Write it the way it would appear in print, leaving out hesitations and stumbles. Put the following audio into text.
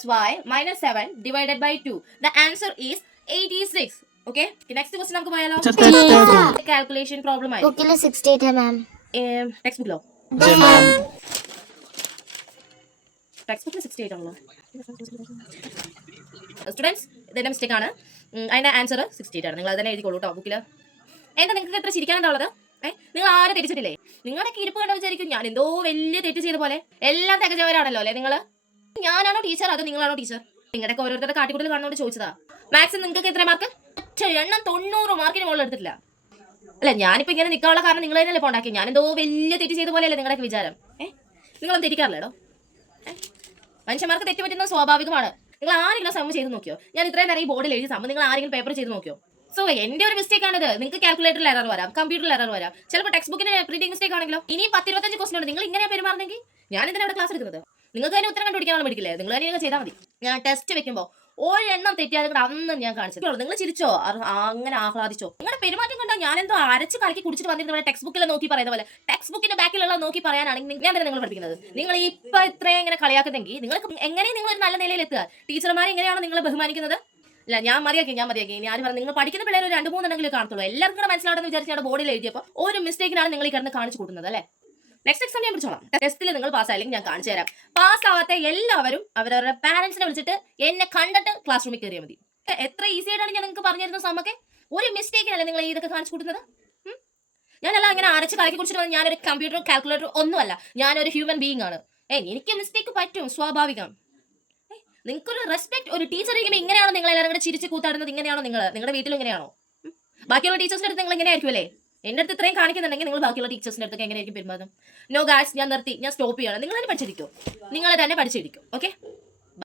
plus y minus 7 divided by 2. The answer is 86. Okay, next question നമുക്ക് പോയാലോ? Calculation problem ആയി. ബുക്കിൽ 68 മാം. Text ബുക്കിലോ? Text ബുക്കിൽ 68 ആണല്ലോ. സ്റ്റുഡൻസ്, ഇതെന്റെ മിസ്റ്റേക്ക് ആണ്. അതിന്റെ ആൻസർ 68 ആണ്. നിങ്ങൾ അതന്നെ എഴുതിക്കോളൂ കേട്ടോ ബുക്കിൽ. എന്താ നിങ്ങൾക്ക് എത്ര ചിരിക്കാനുണ്ടാവുള്ളത്? നിങ്ങൾ ആരും തെറ്റിച്ചിട്ടില്ലേ? നിങ്ങളുടെ ഇരിപ്പ് കണ്ടോ വിചാരിക്കും ഞാൻ എന്തോ വലിയ തെറ്റ് ചെയ്ത പോലെ. എല്ലാം തികച്ചവരാണല്ലോ അല്ലേ നിങ്ങൾ? ഞാനാണോ ടീച്ചർ അതോ നിങ്ങളാണോ ടീച്ചർ? നിങ്ങളുടെ ഓരോരുത്തരുടെ കാട്ടിക്കൂട്ടൽ കാണുന്നോണ്ട് ചോദിച്ചതാ. മാത്സിൽ നിങ്ങൾക്ക് എത്ര മാർക്ക്? എണ്ണം 90 മാർക്കിന് മുകളിൽ എടുത്തിട്ടില്ല. അല്ല, ഞാനിപ്പോ ഇങ്ങനെ നിൽക്കാനുള്ള കാരണം നിങ്ങൾ തന്നെയല്ലേ ഇപ്പോൾ ഉണ്ടാക്കി. ഞാൻ എന്തോ വലിയ തെറ്റ് ചെയ്ത പോലെയല്ലേ നിങ്ങളുടെ വിചാരം? നിങ്ങളൊന്നും തെറ്റിക്കാറില്ലേടോ? മനുഷ്യന്മാർക്ക് തെറ്റ് പറ്റുന്നത് സ്വാഭാവികമാണ്. നിങ്ങൾ ആരെങ്കിലും സമ്മ ചെയ്ത് നോക്കിയോ? ഞാൻ ഇത്രയും നേരം ഈ ബോർഡിൽ എഴുതി സമ്മ നിങ്ങൾ ആരെങ്കിലും പേപ്പർ ചെയ്ത് നോക്കിയോ? സോ എന്റെ ഒരു മിസ്റ്റേക്ക് ആണിത്. നിങ്ങൾക്ക് കാൽക്കുലേറ്ററിൽ എറർ വരാം, കമ്പ്യൂട്ടറിൽ എറർ വരാം, ചിലപ്പോൾ ടെക്സ്റ്റ് ബുക്കിന്റെ പ്രിന്റിംഗ് മിസ്റ്റേക്ക് ആണെങ്കിലോ. ഇനി 10-25 ക്വസ്റ്റൻ ഉണ്ട്. നിങ്ങൾ ഇങ്ങനെ പെരുമാറുന്നെങ്കിൽ ഞാൻ ഇതിനവിടെ ക്ലാസ് എടുക്കുന്നത്. നിങ്ങൾക്ക് തന്നെ ഉത്തരം കണ്ടുപിടിക്കാനുള്ള പഠിക്കില്ലേ? നിങ്ങൾ തന്നെ ചെയ്താൽ മതി. ഞാൻ ടെസ്റ്റ് വെക്കുമ്പോൾ ഒരെണ്ണം തെറ്റിയാതെ കൂടെ അന്ന് ഞാൻ കാണിച്ചു. നിങ്ങൾ ചിരിച്ചോ, അങ്ങനെ ആഹ്ലാദിച്ചോ? നിങ്ങളുടെ പെരുമാറ്റം കണ്ടോ ഞാൻ എന്തോ അരച്ച് കലക്കി കുടിച്ചിട്ട് വന്നിരുന്ന ടെക്സ്റ്റ് ബുക്കിൽ നോക്കി പറയുന്ന പോലെ. ടെക്സ്റ്റ് ബുക്കിന്റെ ബാക്കിലുള്ള നോക്കി പറയാനാണെങ്കിൽ ഞാൻ തന്നെ നിങ്ങൾ പഠിക്കുന്നത്. നിങ്ങൾ ഇപ്പൊ ഇത്രയും ഇങ്ങനെ കളിയാക്കുന്നെങ്കിൽ നിങ്ങൾക്ക് എങ്ങനെയും നിങ്ങൾ ഒരു നല്ല നിലയിൽ എത്തുക? ടീച്ചർമാർ എങ്ങനെയാണോ നിങ്ങളെ ബഹുമാനിക്കുന്നത്? അല്ല, ഞാൻ മതിയാക്കി. ഞാൻ പറഞ്ഞു നിങ്ങൾ പഠിക്കുന്ന പിള്ളേർ 2-3 എണ്ണെങ്കിലും കാണത്തുള്ളൂ. എല്ലാവർക്കും കൂടെ മനസ്സിലാവുന്ന വിചാരിച്ചാണ് ബോർഡിൽ എഴുതിയപ്പോൾ ഒരു മിസ്റ്റേക്കിനാണ് നിങ്ങൾ ഈ കിടന്ന് കാണിച്ചു കൂട്ടുന്നത് അല്ലേ? നെക്സ്റ്റ് എക്സാം ഞാൻ പിടിച്ചോളാം. ടെസ്റ്റിൽ നിങ്ങൾ പാസ്സായില്ലെങ്കിൽ ഞാൻ കാണിച്ചു തരാം. പാസ് ആവാത്ത എല്ലാവരും അവരവരുടെ പാരന്റ്സിനെ വിളിച്ചിട്ട് എന്നെ കണ്ടിട്ട് ക്ലാസ് റൂമിൽ കയറിയാൽ മതി. എത്ര ഈസി ആയിട്ടാണ് ഞാൻ നിങ്ങൾക്ക് പറഞ്ഞിരുന്ന സമയൊക്കെ. ഒരു മിസ്റ്റേക്കിനല്ലേ നിങ്ങൾ ഇതൊക്കെ കാണിച്ചു കൂട്ടുന്നത്? ഞാനല്ല അങ്ങനെ അരച്ച് കലക്കി കുടിച്ചിട്ട് ഞാനൊരു കമ്പ്യൂട്ടർ കാൽക്കുലേറ്റർ ഒന്നുമല്ല. ഞാനൊരു ഹ്യൂമൻ ബീയിങ് ആണ്. എനിക്ക് മിസ്റ്റേക്ക് പറ്റും, സ്വാഭാവികം. നിങ്ങൾക്കൊരു റെസ്പെക്ട്, ഒരു ടീച്ചർ ഇരിക്കുമ്പോൾ ഇങ്ങനെയാണോ നിങ്ങൾ എല്ലാവരും കൂടെ ചിരിച്ച് കൂത്താടുന്നത്? ഇങ്ങനെയാണോ നിങ്ങൾ നിങ്ങളുടെ വീട്ടിലും ഇങ്ങനെയാണോ? ബാക്കിയുള്ള ടീച്ചേഴ്സിന്റെ അടുത്ത് നിങ്ങൾ ഇങ്ങനെ ആയിരിക്കും അല്ലേ? എൻ്റെ അടുത്ത് ഇത്രയും കാണിക്കുന്നുണ്ടെങ്കിൽ നിങ്ങൾ ബാക്കിയുള്ള ടീച്ചേഴ്സിന്റെ അടുത്തൊക്കെ എങ്ങനെയായിരിക്കും പെരുമാറും? നോ ഗായ്സ്, ഞാൻ നിർത്തി, ഞാൻ സ്റ്റോപ്പ് ചെയ്യണം. നിങ്ങൾ തന്നെ പഠിച്ചിരിക്കും, നിങ്ങൾ തന്നെ പഠിച്ചിരിക്കും. ഓക്കെ.